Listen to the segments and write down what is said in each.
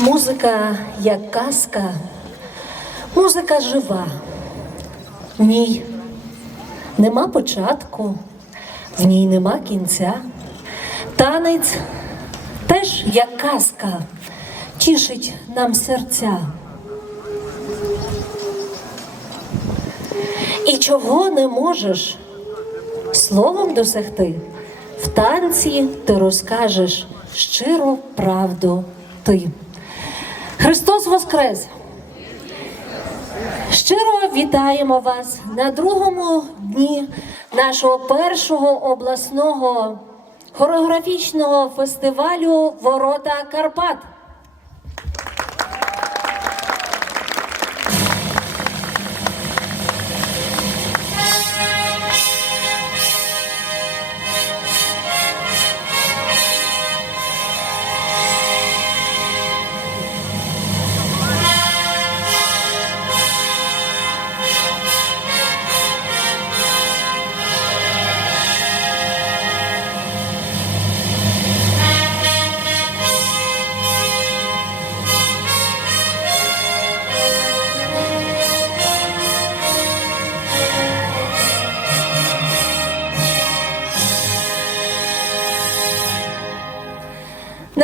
Музика як казка, музика жива. В ній нема початку, в ній нема кінця. Танець теж як казка, тішить нам серця. І чого не можеш словом досягти, в танці ти розкажеш щиру правду ти. Христос Воскрес! Щиро вітаємо вас на другому дні нашого першого обласного хореографічного фестивалю Ворота Карпат.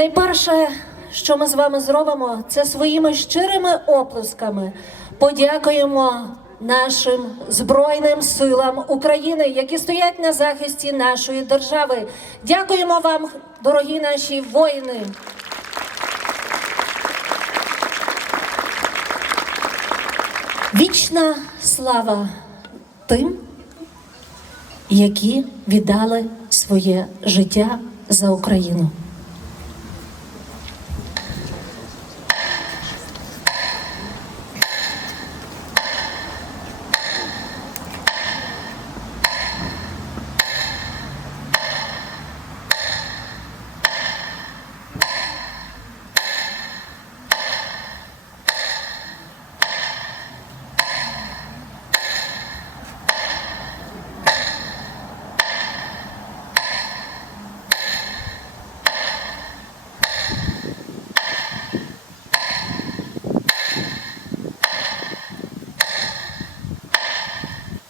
Найперше, що ми з вами зробимо, це своїми щирими оплесками подякуємо нашим Збройним силам України, які стоять на захисті нашої держави. Дякуємо вам, дорогі наші воїни. Вічна слава тим, які віддали своє життя за Україну.